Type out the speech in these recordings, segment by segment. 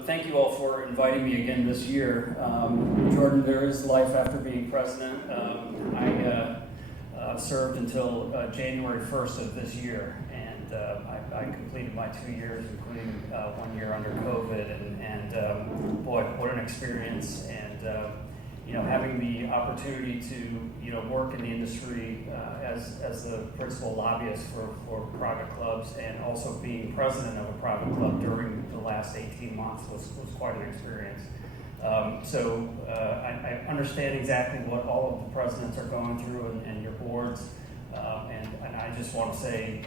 Thank you all for inviting me again this year. Jordan, there is life after being president. I served until January 1st of this year, and I completed my 2 years, including 1 year under COVID, and boy, what an experience. And having the opportunity to work in the industry as the principal lobbyist for private clubs, and also being president of a private club during the last 18 months was quite an experience. I understand exactly what all of the presidents are going through and your boards, and I just want to say,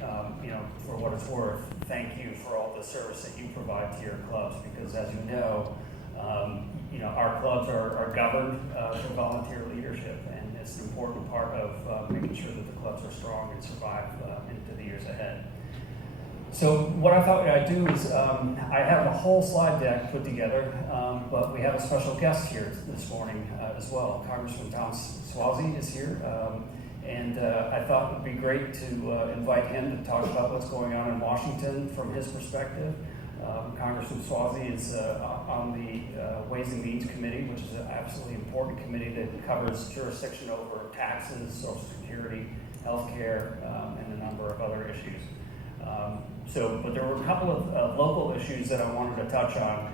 for what it's worth, thank you for all the service that you provide to your clubs, because as you know, our clubs are governed for volunteer leadership, and it's an important part of making sure that the clubs are strong and survive into the years ahead. So what I thought I'd do is, I have a whole slide deck put together, but we have a special guest here this morning as well. Congressman Tom Suozzi is here, and I thought it would be great to invite him to talk about what's going on in Washington from his perspective. Congressman Suozzi is on the Ways and Means Committee, which is an absolutely important committee that covers jurisdiction over taxes, Social Security, healthcare, and a number of other issues. But there were a couple of local issues that I wanted to touch on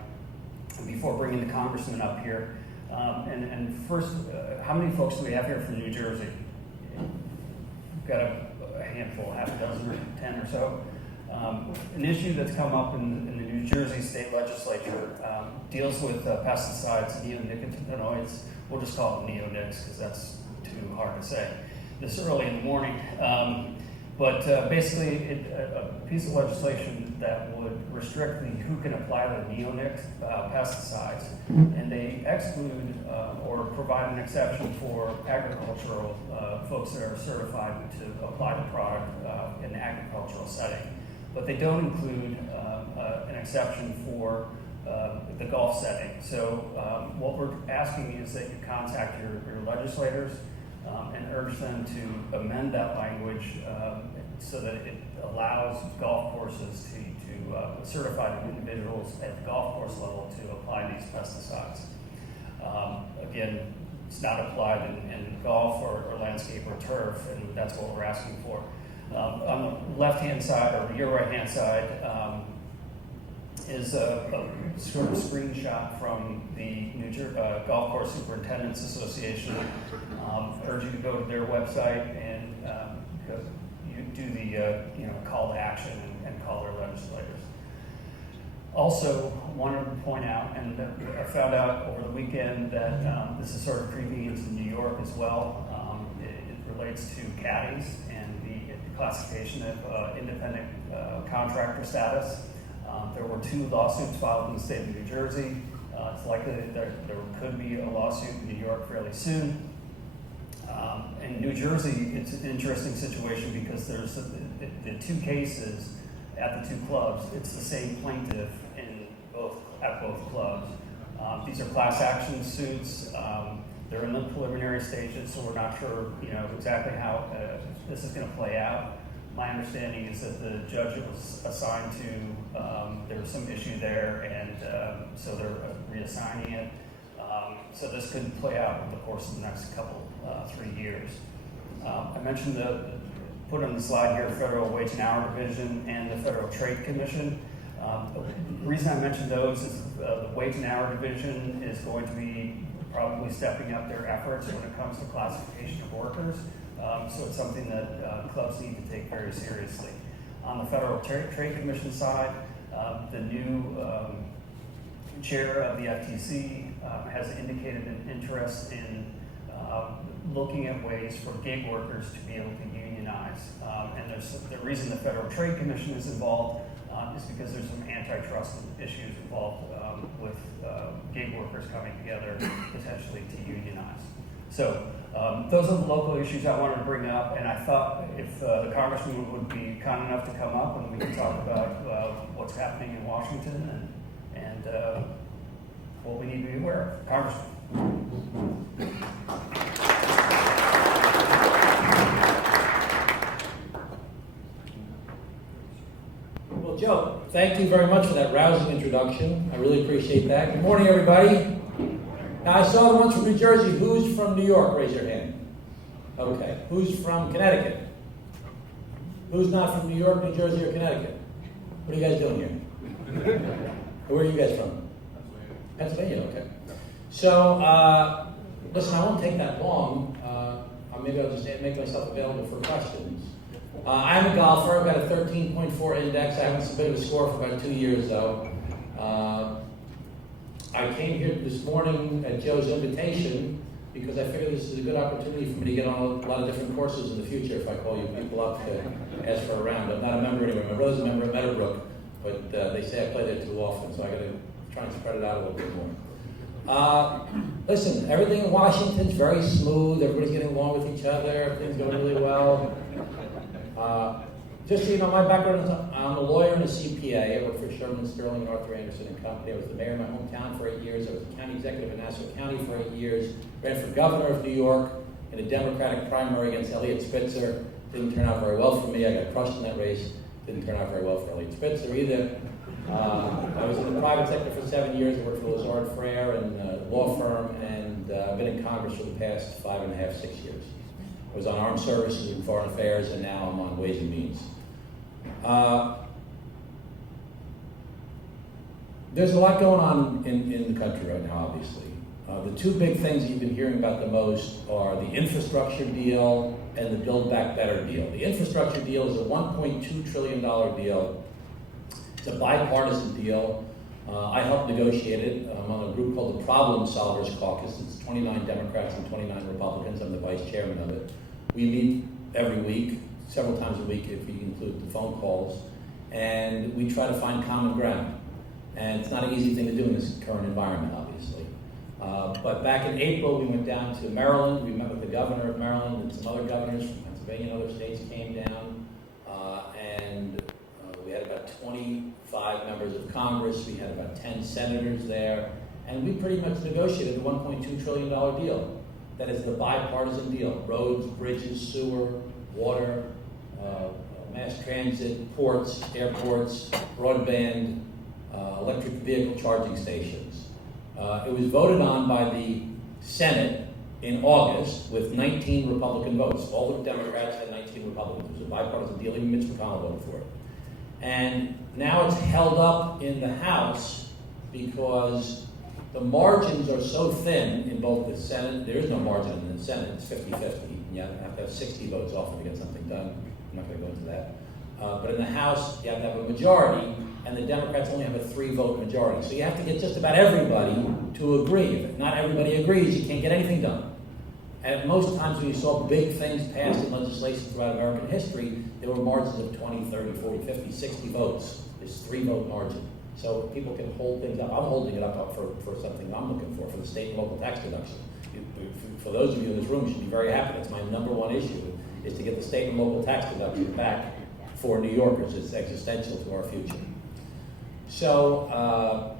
before bringing the congressman up here. And first, how many folks do we have here from New Jersey? We've got a handful, half a dozen or 10 or so. An issue that's come up in the New Jersey state legislature deals with pesticides, neonicotinoids. We'll just call them neonics because that's too hard to say this early in the morning. But basically, a piece of legislation that would restrict who can apply the neonic pesticides, and they exclude or provide an exception for agricultural folks that are certified to apply the product in an agricultural setting. But they don't include an exception for the golf setting. So what we're asking is that you contact your legislators and urge them to amend that language so that it allows golf courses to certify individuals at the golf course level to apply these pesticides. Again, it's not applied in golf or landscape or turf, and that's what we're asking for. On the left-hand side, or your right-hand side, is a sort of screenshot from the Golf Course Superintendents Association. Urge you to go to their website and you do the call to action and call their legislators. Also, wanted to point out, and I found out over the weekend that this is sort of creeping into New York as well. It relates to caddies and the classification of independent contractor status. There were 2 lawsuits filed in the state of New Jersey. It's likely that there could be a lawsuit in New York fairly soon. In New Jersey, it's an interesting situation because there's the 2 cases at the 2 clubs. It's the same plaintiff at both clubs. These are class action suits. They're in the preliminary stages, so we're not sure, exactly how this is going to play out. My understanding is that the judge was assigned to, there was some issue there, and so they're reassigning it. So this could play out over the course of the next couple, 3 years. I mentioned put on the slide here, Federal Wage and Hour Division and the Federal Trade Commission. The reason I mentioned those is the Wage and Hour Division is going to be probably stepping up their efforts when it comes to classification of workers. So it's something that clubs need to take very seriously. On the Federal Trade Commission side, the new chair of the FTC has indicated an interest in looking at ways for gig workers to be able to unionize. And the reason the Federal Trade Commission is involved is because there's some antitrust issues involved with gig workers coming together potentially to unionize. So those are the local issues I wanted to bring up, and I thought if the congressman would be kind enough to come up and we can talk about what's happening in Washington and what we need to be aware of. Congressman. Well, Joe, thank you very much for that rousing introduction. I really appreciate that. Good morning, everybody. Now, I saw the ones from New Jersey. Who's from New York? Raise your hand. Okay. Who's from Connecticut? Who's not from New York, New Jersey, or Connecticut? What are you guys doing here? Where are you guys from? Pennsylvania, okay. So, listen, I won't take that long. Maybe I'll just make myself available for questions. I'm a golfer. I've got a 13.4 index. I haven't submitted a score for about 2 years, though. I came here this morning at Joe's invitation because I figured this is a good opportunity for me to get on a lot of different courses in the future if I call you people up to ask for a round. I'm not a member anymore. My brother's a member of Meadowbrook, but they say I play there too often, so I got to try and spread it out a little bit more. Listen, everything in Washington's very smooth. Everybody's getting along with each other. Everything's going really well. Just so you know, my background is I'm a lawyer and a CPA. I worked for Sherman Sterling and Arthur Anderson and Company. I was the mayor of my hometown for 8 years. I was the county executive in Nassau County for 8 years. Ran for governor of New York in a Democratic primary against Eliot Spitzer. Didn't turn out very well for me. I got crushed in that race. Didn't turn out very well for Eliot Spitzer either. I was in the private sector for 7 years. I worked for Lazard Frere and a law firm, and I've been in Congress for the past 5.5, 6 years. I was on Armed Services and Foreign Affairs, and now I'm on Ways and Means. There's a lot going on in the country right now, obviously. The two big things you've been hearing about the most are the infrastructure deal and the Build Back Better deal. The infrastructure deal is a $1.2 trillion deal. It's a bipartisan deal. I helped negotiate it. I'm on a group called the Problem Solvers Caucus. It's 29 Democrats and 29 Republicans. I'm the vice chairman of it. We meet every week, several times a week if you include the phone calls, and we try to find common ground. And it's not an easy thing to do in this current environment, obviously. But back in April, we went down to Maryland. We met with the governor of Maryland and some other governors from Pennsylvania and other states came down. And we had about 25 members of Congress. We had about 10 senators there. And we pretty much negotiated a $1.2 trillion deal. That is the bipartisan deal. Roads, bridges, sewer, water, mass transit, ports, airports, broadband, electric vehicle charging stations. It was voted on by the Senate in August with 19 Republican votes. All the Democrats had 19 Republicans. It was a bipartisan deal. Even Mitch McConnell voted for it. And now it's held up in the House because the margins are so thin in both the Senate. There is no margin in the Senate. It's 50-50. You have to have 60 votes often to get something done. I'm not going to go into that. But in the House, you have to have a majority, and the Democrats only have a 3-vote majority. So you have to get just about everybody to agree. If not everybody agrees, you can't get anything done. And most times when you saw big things passed in legislation throughout American history, there were margins of 20, 30, 40, 50, 60 votes. There's 3-vote margin. So people can hold things up. I'm holding it up for something I'm looking for the state and local tax deduction. For those of you in this room, you should be very happy. That's my number one issue, is to get the state and local tax deduction back for New Yorkers. It's existential to our future. So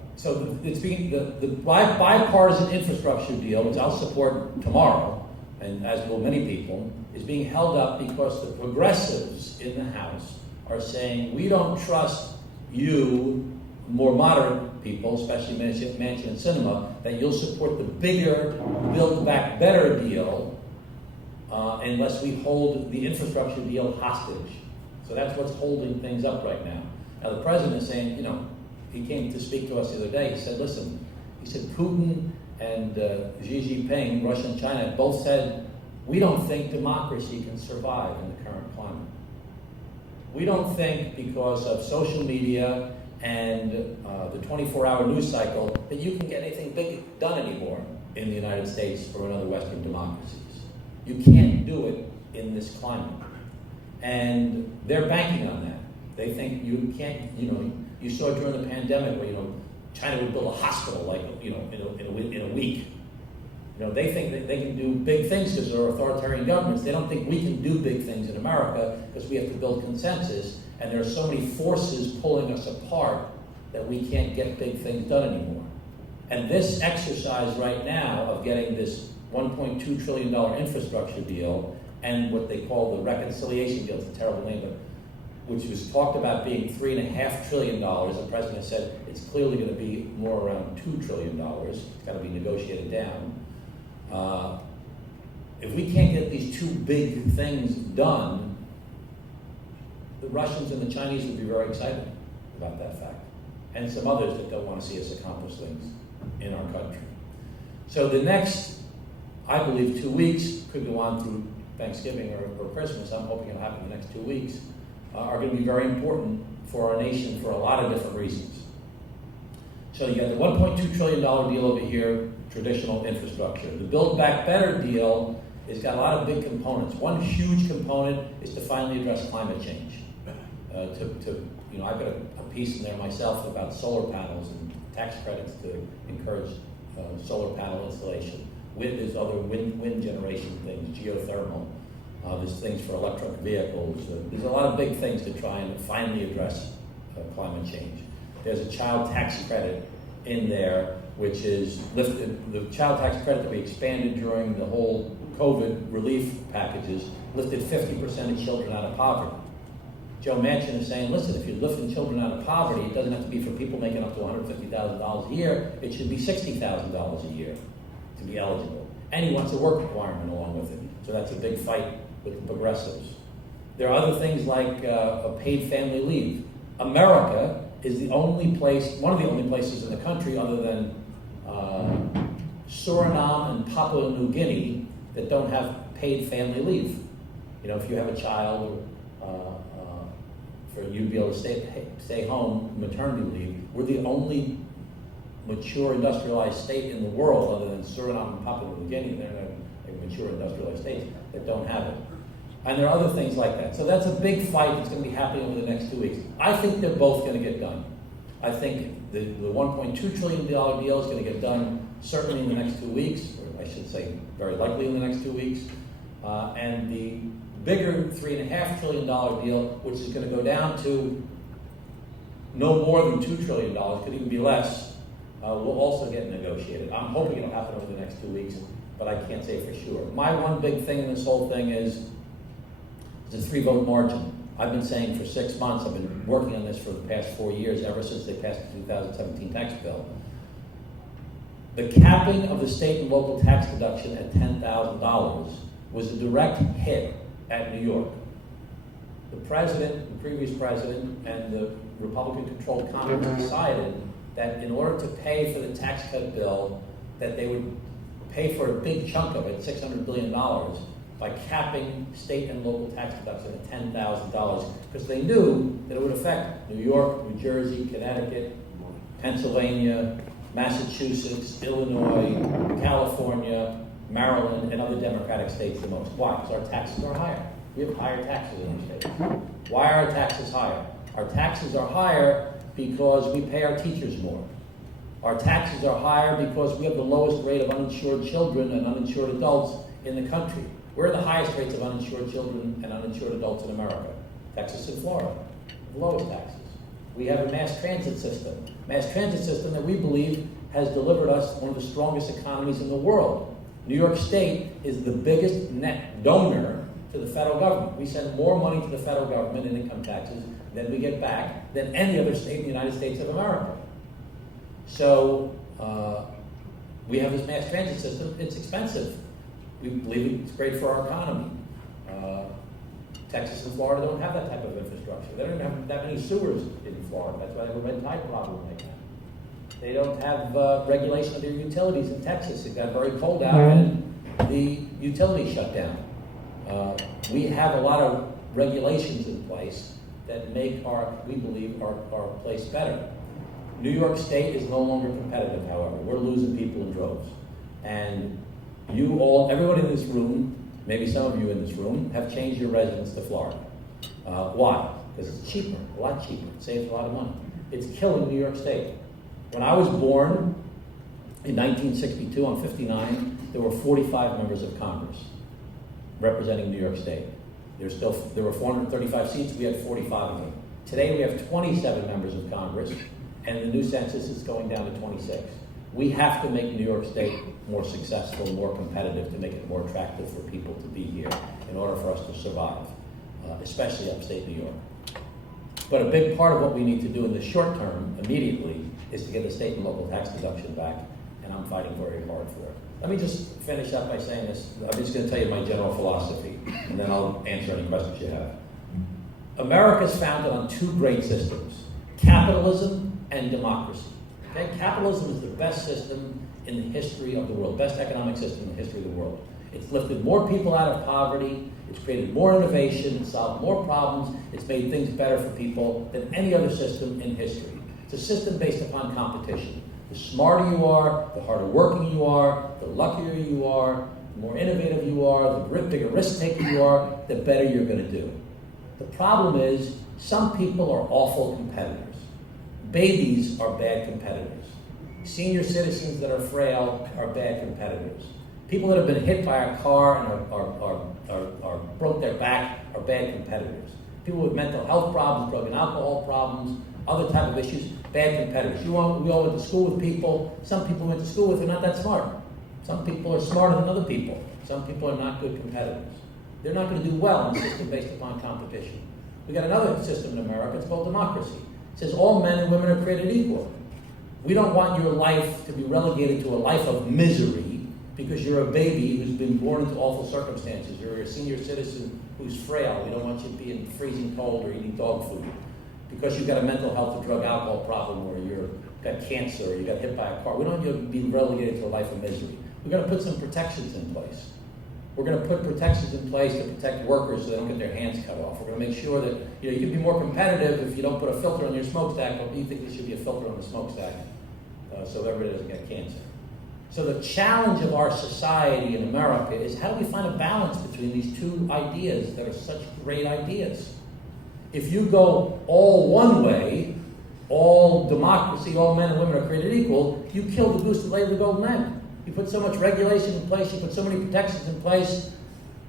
it's being the bipartisan infrastructure deal, which I'll support tomorrow, and as will many people, is being held up because the progressives in the House are saying, we don't trust you, more moderate people, especially Manchin and Sinema, that you'll support the bigger Build Back Better deal unless we hold the infrastructure deal hostage. So that's what's holding things up right now. Now the president is saying, he came to speak to us the other day. He said, listen, Putin and Xi Jinping, Russia and China, both said, we don't think democracy can survive in the current climate. We don't think because of social media and the 24-hour news cycle that you can get anything big done anymore in the United States or in other Western democracies. You can't do it in this climate. And they're banking on that. They think you can't, you saw during the pandemic where, China would build a hospital in a week. They think that they can do big things because they're authoritarian governments. They don't think we can do big things in America because we have to build consensus, and there are so many forces pulling us apart that we can't get big things done anymore. And this exercise right now of getting this $1.2 trillion infrastructure deal and what they call the reconciliation deal, it's a terrible name, but which was talked about being $3.5 trillion, the president said it's clearly going to be more around $2 trillion. It's got to be negotiated down. If we can't get these two big things done, the Russians and the Chinese would be very excited about that fact, and some others that don't want to see us accomplish things in our country. So the next, I believe, 2 weeks could go on through Thanksgiving or Christmas. I'm hoping it'll happen in the next 2 weeks. Are going to be very important for our nation for a lot of different reasons. So you got the $1.2 trillion deal over here, traditional infrastructure. The Build Back Better deal has got a lot of big components. One huge component is to finally address climate change. I've got a piece in there myself about solar panels and tax credits to encourage solar panel installation. There's other wind generation things, geothermal. There's things for electric vehicles. There's a lot of big things to try and finally address climate change. There's a child tax credit in there, which is lifted. The child tax credit that we expanded during the whole COVID relief packages lifted 50% of children out of poverty. Joe Manchin is saying, listen, if you're lifting children out of poverty, it doesn't have to be for people making up to $150,000 a year. It should be $60,000 a year to be eligible. And he wants a work requirement along with it. So that's a big fight with the progressives. There are other things like a paid family leave. America is the only place, one of the only places in the country other than Suriname and Papua New Guinea that don't have paid family leave. If you have a child, for you to be able to stay home, maternity leave, we're the only mature industrialized state in the world other than Suriname and Papua New Guinea. They're not mature industrialized states that don't have it. And there are other things like that. So that's a big fight that's going to be happening over the next 2 weeks. I think they're both going to get done. I think the $1.2 trillion deal is going to get done certainly in the next 2 weeks, or I should say very likely in the next 2 weeks. And the bigger $3.5 trillion deal, which is going to go down to no more than $2 trillion, could even be less, will also get negotiated. I'm hoping it'll happen over the next 2 weeks, but I can't say for sure. My one big thing in this whole thing is the 3-vote margin. I've been saying for 6 months, I've been working on this for the past 4 years, ever since they passed the 2017 tax bill. The capping of the state and local tax deduction at $10,000 was a direct hit at New York. The president, the previous president, and the Republican-controlled Congress decided that in order to pay for the tax cut bill, that they would pay for a big chunk of it, $600 billion, by capping state and local tax deduction at $10,000, because they knew that it would affect New York, New Jersey, Connecticut, Pennsylvania, Massachusetts, Illinois, California, Maryland, and other Democratic states the most. Why? Because our taxes are higher. We have higher taxes in our states. Why are our taxes higher? Our taxes are higher because we pay our teachers more. Our taxes are higher because we have the lowest rate of uninsured children and uninsured adults in the country. We're the highest rates of uninsured children and uninsured adults in America. Texas and Florida, the lowest taxes. We have a mass transit system. Mass transit system that we believe has delivered us one of the strongest economies in the world. New York State is the biggest net donor to the federal government. We send more money to the federal government in income taxes than we get back than any other state in the United States of America. So we have this mass transit system. It's expensive. We believe it's great for our economy. Texas and Florida don't have that type of infrastructure. They don't have that many sewers in Florida. That's why they have a red tide problem right now. They don't have regulation of their utilities in Texas. It got very cold out and the utilities shut down. We have a lot of regulations in place that make we believe our place better. New York State is no longer competitive, however. We're losing people in droves. And everybody in this room, maybe some of you in this room, have changed your residence to Florida. Why? Because it's cheaper, a lot cheaper. It saves a lot of money. It's killing New York State. When I was born in 1962, I'm 59, there were 45 members of Congress representing New York State. There were 435 seats, we had 45 of them. Today we have 27 members of Congress, and the new census is going down to 26. We have to make New York State more successful, more competitive, to make it more attractive for people to be here in order for us to survive, especially upstate New York. But a big part of what we need to do in the short term, immediately, is to get the state and local tax deduction back, and I'm fighting very hard for it. Let me just finish up by saying this. I'm just going to tell you my general philosophy, and then I'll answer any questions you have. America is founded on two great systems, capitalism and democracy. Okay? Capitalism is the best system in the history of the world, best economic system in the history of the world. It's lifted more people out of poverty, it's created more innovation, it's solved more problems, it's made things better for people than any other system in history. It's a system based upon competition. The smarter you are, the harder working you are, the luckier you are, the more innovative you are, the bigger risk taker you are, the better you're going to do. The problem is, some people are awful competitors. Babies are bad competitors. Senior citizens that are frail are bad competitors. People that have been hit by a car and are broke their back are bad competitors. People with mental health problems, drug and alcohol problems, other type of issues, bad competitors. We all went to school with people. Some people went to school with who are not that smart. Some people are smarter than other people. Some people are not good competitors. They're not going to do well in a system based upon competition. We got another system in America. It's called democracy. It says all men and women are created equal. We don't want your life to be relegated to a life of misery because you're a baby who's been born into awful circumstances. You're a senior citizen who's frail. We don't want you to be in freezing cold or eating dog food. Because you've got a mental health or drug alcohol problem or you've got cancer or you got hit by a car. We don't want you to be relegated to a life of misery. We're going to put some protections in place. We're going to put protections in place to protect workers so they don't get their hands cut off. We're going to make sure that you can be more competitive if you don't put a filter on your smokestack, but we think there should be a filter on the smokestack so everybody doesn't get cancer. So the challenge of our society in America is how do we find a balance between these two ideas that are such great ideas? If you go all one way, all democracy, all men and women are created equal, you kill the goose that laid the golden egg. You put so much regulation in place, you put so many protections in place,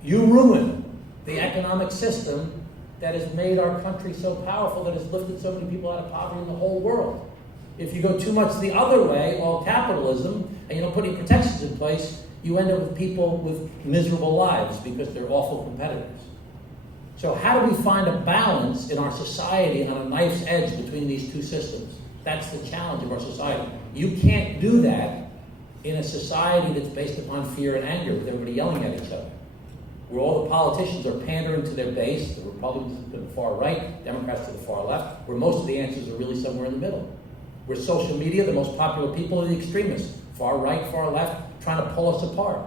you ruin the economic system that has made our country so powerful, that has lifted so many people out of poverty in the whole world. If you go too much the other way, all capitalism, and you don't put any protections in place, you end up with people with miserable lives because they're awful competitors. So how do we find a balance in our society on a knife's edge between these two systems? That's the challenge of our society. You can't do that in a society that's based upon fear and anger with everybody yelling at each other. Where all the politicians are pandering to their base, the Republicans to the far right, Democrats to the far left, where most of the answers are really somewhere in the middle. Where social media, the most popular people are the extremists, far right, far left, trying to pull us apart.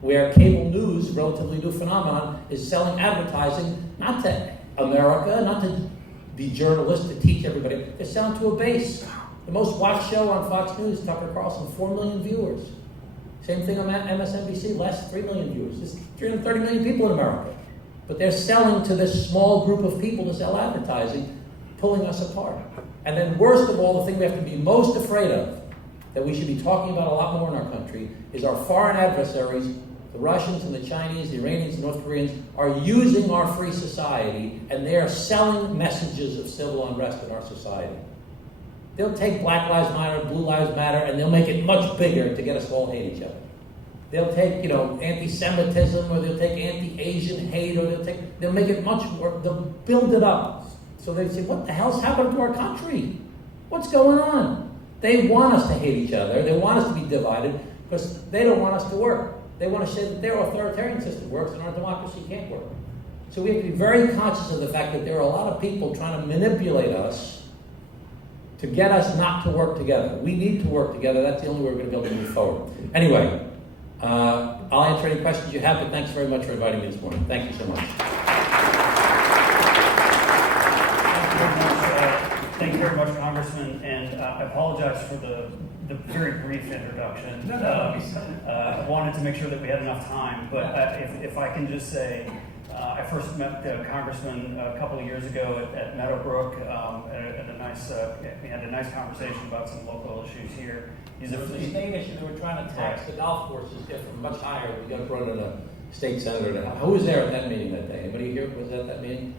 Where cable news, relatively new phenomenon, is selling advertising, not to America, not to the journalists to teach everybody, they're selling to a base. The most watched show on Fox News, Tucker Carlson, 4 million viewers. Same thing on MSNBC, less 3 million viewers. There's 330 million people in America. But they're selling to this small group of people to sell advertising, pulling us apart. And then worst of all, the thing we have to be most afraid of, that we should be talking about a lot more in our country, is our foreign adversaries, the Russians and the Chinese, the Iranians and North Koreans, are using our free society, and they are selling messages of civil unrest in our society. They'll take Black Lives Matter, Blue Lives Matter, and they'll make it much bigger to get us to all hate each other. They'll take, anti-Semitism, or they'll take anti-Asian hate, or they'll make it much more, they'll build it up. So they say, what the hell's happened to our country? What's going on? They want us to hate each other. They want us to be divided because they don't want us to work. They want to say that their authoritarian system works and our democracy can't work. So we have to be very conscious of the fact that there are a lot of people trying to manipulate us to get us not to work together. We need to work together. That's the only way we're going to be able to move forward. Anyway, I'll answer any questions you have, but thanks very much for inviting me this morning. Thank you so much. Thank you very much, Congressman, and I apologize for the very brief introduction. I wanted to make sure that we had enough time, but if I can just say, I first met the Congressman a couple of years ago at Meadowbrook. We had a nice conversation about some local issues here. There was a state issue. They were trying to tax the golf courses different, much higher. We got brought in a state senator. Who was there at that meeting that day? Anybody here was at that meeting?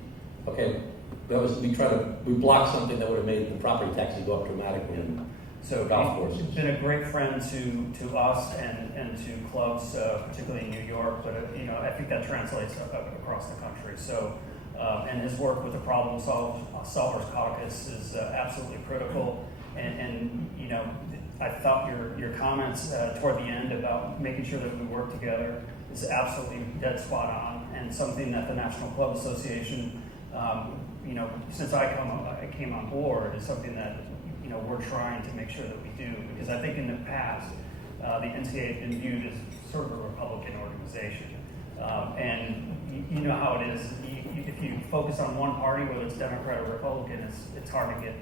Okay. We blocked something that would have made the property taxes go up dramatically. And so golf courses. He's been a great friend to us and to clubs, particularly in New York. But I think that translates across the country. So and his work with the Problem Solvers Caucus is absolutely critical. And you know, I thought your comments toward the end about making sure that we work together is absolutely dead spot on, and something that the National Club Association, you know, since I came on board, is something that, you know, we're trying to make sure that we do, because I think in the past the NCAA has been viewed as sort of a Republican organization, and you know how it is. If you focus on one party, whether it's Democrat or Republican, it's hard to get,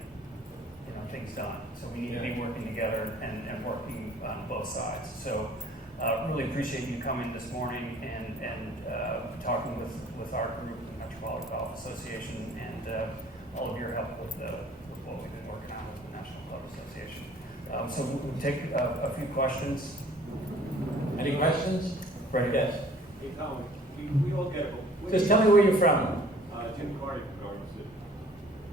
you know, things done. So we need to be working together and working on both sides. So really appreciate you coming this morning and talking with our group, the Metropolitan Golf Association, and all of your help with what we've been working on with the National Club Association. So we'll take a few questions. Any questions? Right. Yes. Hey, Tom, we all get it. But Just tell me where you're from. Jim Carney from Garden City.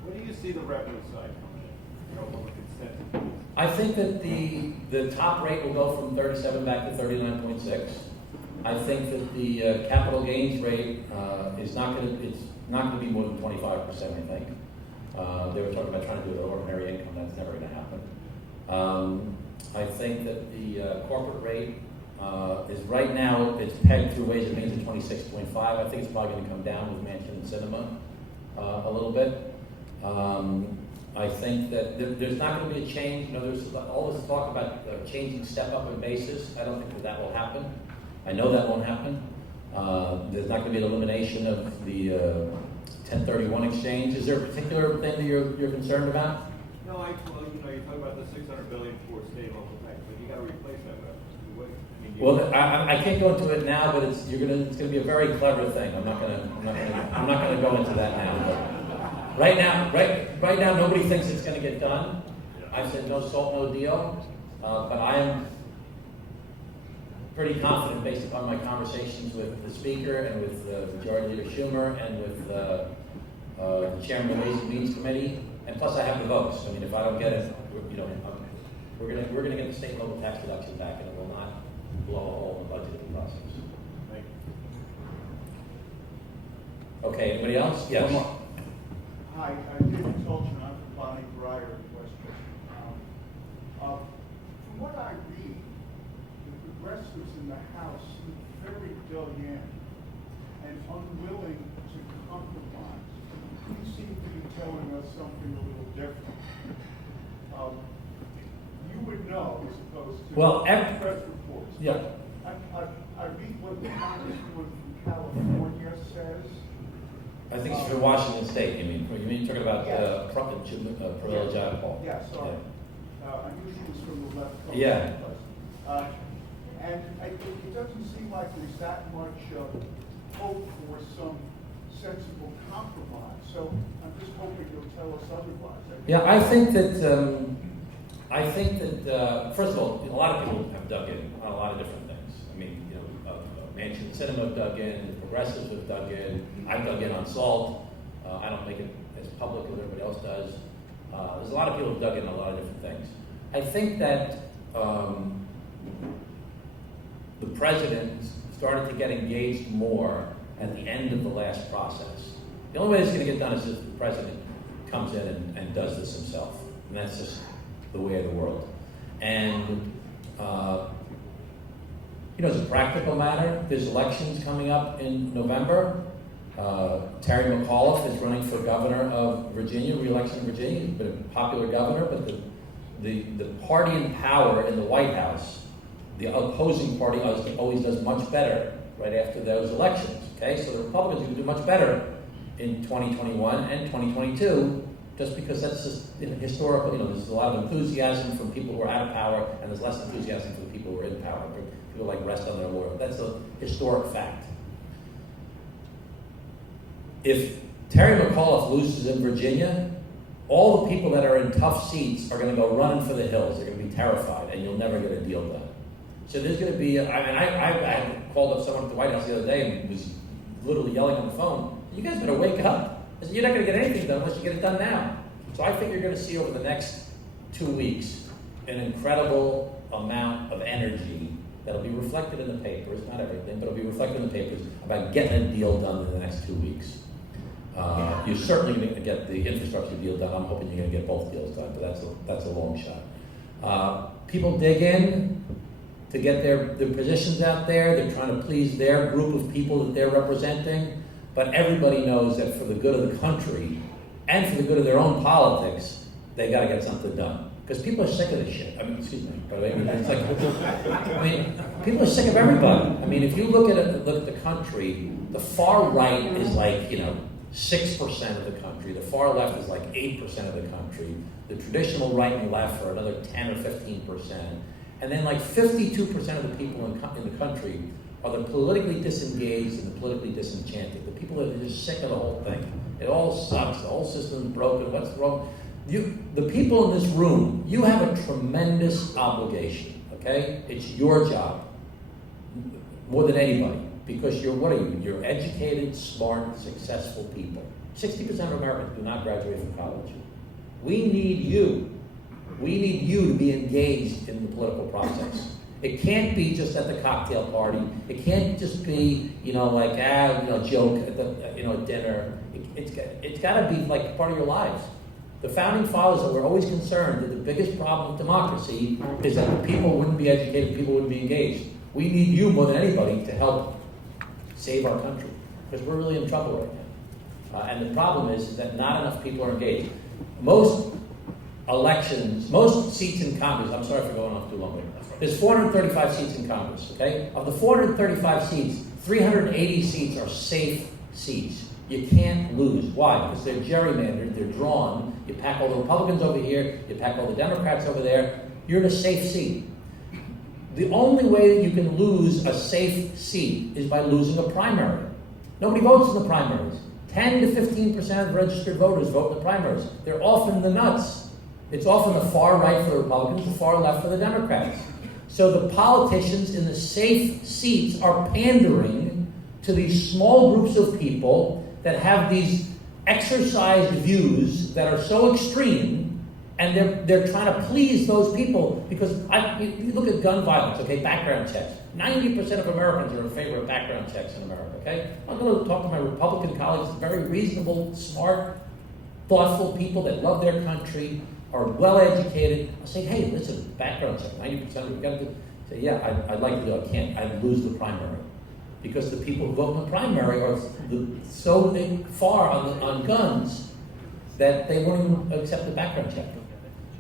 Where do you see the revenue side coming in? You know, what the consensus is? I think that the top rate will go from 37 back to 39.6. I think that the capital gains rate is not going to be more than 25%. I think they were talking about trying to do it at ordinary income. That's never going to happen. I think that the corporate rate is right now it's pegged through Ways and Means at 26.5. I think it's probably going to come down with Mansion and Cinema a little bit. I think that there's not going to be a change. You know, there's all this talk about changing step up in basis. I don't think that will happen. I know that won't happen. There's not going to be an elimination of the 1031 exchange. Is there a particular thing that you're concerned about? No, you know, you talk about the $600 billion for state and local tax, but you got to replace that revenue. Well, I can't go into it now, but it's going to be a very clever thing. I'm not going to go into that now. But right now, nobody thinks it's going to get done. I said no salt, no deal. But I am pretty confident, based upon my conversations with the Speaker and with Majority Leader Schumer and with the Chairman of the Ways and Means Committee. And plus, I have the votes. I mean, if I don't get it, you know, we're going to get the state and local tax deduction back, and it will not blow a hole in the budgeting process. Thank you. Okay, anybody else? Yes. Hi, David Tolchin, I'm from Bonnie Breyer in Westchester. From what I read, the progressives in the House seem very dug in and unwilling to compromise. You seem to be telling us something a little different. You would know, as opposed to press reports. Yeah. I read what the Congresswoman from California says. I think it's for Washington State. You mean you're talking about Yes. Privilege Paul? Yeah, sorry. I knew she was from the left. Yeah. And it doesn't seem like there's that much hope for some sensible compromise. So I'm just hoping you'll tell us otherwise. Yeah, I think that first of all, a lot of people have dug in on a lot of different things. I mean, you know, Mansion Cinema dug in, the progressives have dug in. I've dug in on SALT. I don't make it as public as everybody else does. There's a lot of people who've dug in on a lot of different things. I think that the president started to get engaged more at the end of the last process. The only way it's going to get done is if the president comes in and does this himself. And that's just the way of the world. And, you know, as a practical matter, there's elections coming up in November. Terry Mcauliffe is running for governor of Virginia, Reelection in Virginia. He's been a popular governor, but the party in power in the White House, the opposing party always does much better right after those elections. Okay, so the Republicans are going to do much better in 2021 and 2022, just because that's just historical. You know, there's a lot of enthusiasm from people who are out of power, and there's less enthusiasm for the people who are in power. People like rest on their laurels. That's a historic fact. If Terry Mcauliffe loses in Virginia, all the people that are in tough seats are going to go running for the hills. They're going to be terrified, and you'll never get a deal done. So there's going to be, I called up someone at the White House the other day and was literally yelling on the phone, you guys better wake up. I said, you're not going to get anything done unless you get it done now. So I think you're going to see over the next 2 weeks an incredible amount of energy that'll be reflected in the papers, not everything, but it'll be reflected in the papers about getting a deal done in the next 2 weeks. You're certainly going to get the infrastructure deal done. I'm hoping you're going to get both deals done, but that's a long shot. People dig in to get their positions out there. They're trying to please their group of people that they're representing. But everybody knows that for the good of the country and for the good of their own politics, they got to get something done. Because people are sick of this shit. I mean, excuse me, but I mean, it's like, I mean, people are sick of everybody. I mean, if you look at the country, the far right is like, 6% of the country. The far left is like 8% of the country. The traditional right and left are another 10 or 15%. And then like 52% of the people in the country are the politically disengaged and the politically disenchanted. The people that are just sick of the whole thing. It all sucks. The whole system's broken. What's wrong? The people in this room, you have a tremendous obligation, okay? It's your job, more than anybody, because what are you? You're educated, smart, successful people. 60% of Americans do not graduate from college. We need you. We need you to be engaged in the political process. It can't be just at the cocktail party. It can't just be, joke at the, dinner. It's got to be like part of your lives. The founding fathers were always concerned that the biggest problem with democracy is that the people wouldn't be educated, people wouldn't be engaged. We need you more than anybody to help save our country, because we're really in trouble right now. And the problem is that not enough people are engaged. Most seats in Congress, I'm sorry for going on too long here. There's 435 seats in Congress, okay? Of the 435 seats, 380 seats are safe seats. You can't lose. Why? Because they're gerrymandered, they're drawn. You pack all the Republicans over here, you pack all the Democrats over there, you're in a safe seat. The only way that you can lose a safe seat is by losing a primary. Nobody votes in the primaries. 10 to 15% of registered voters vote in the primaries. They're often the nuts. It's often the far right for the Republicans, the far left for the Democrats. So the politicians in the safe seats are pandering to these small groups of people that have these exercised views that are so extreme, and they're trying to please those people because you look at gun violence, okay, background checks. 90% of Americans are in favor of background checks in America, okay? I'm going to talk to my Republican colleagues, very reasonable, smart, thoughtful people that love their country, are well educated. I'll say, hey, listen, background check, 90% of we've got to do. Say, yeah, I'd like to do it. I can't. I'd lose the primary. Because the people who vote in the primary are so far on guns that they won't even accept the background check.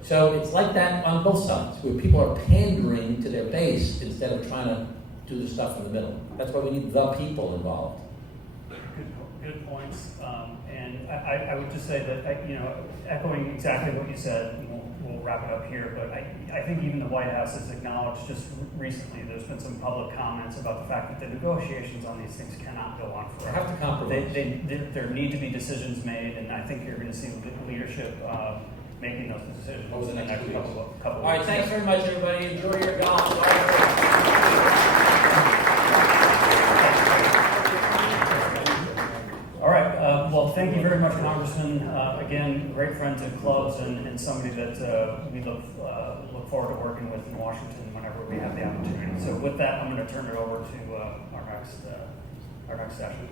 So it's like that on both sides, where people are pandering to their base instead of trying to do the stuff in the middle. That's why we need the people involved. Good points. And I would just say that, echoing exactly what you said, and we'll wrap it up here, but I think even the White House has acknowledged just recently there's been some public comments about the fact that the negotiations on these things cannot go on forever. They have to compromise. There need to be decisions made, and I think you're going to see the leadership making those decisions over the next couple of All right, weeks. thanks very much, everybody. Enjoy your golf. All right. Well, thank you very much, Congressman. Again, great friend to clubs and somebody that we look forward to working with in Washington whenever we have the opportunity. So with that, I'm going to turn it over to our next session.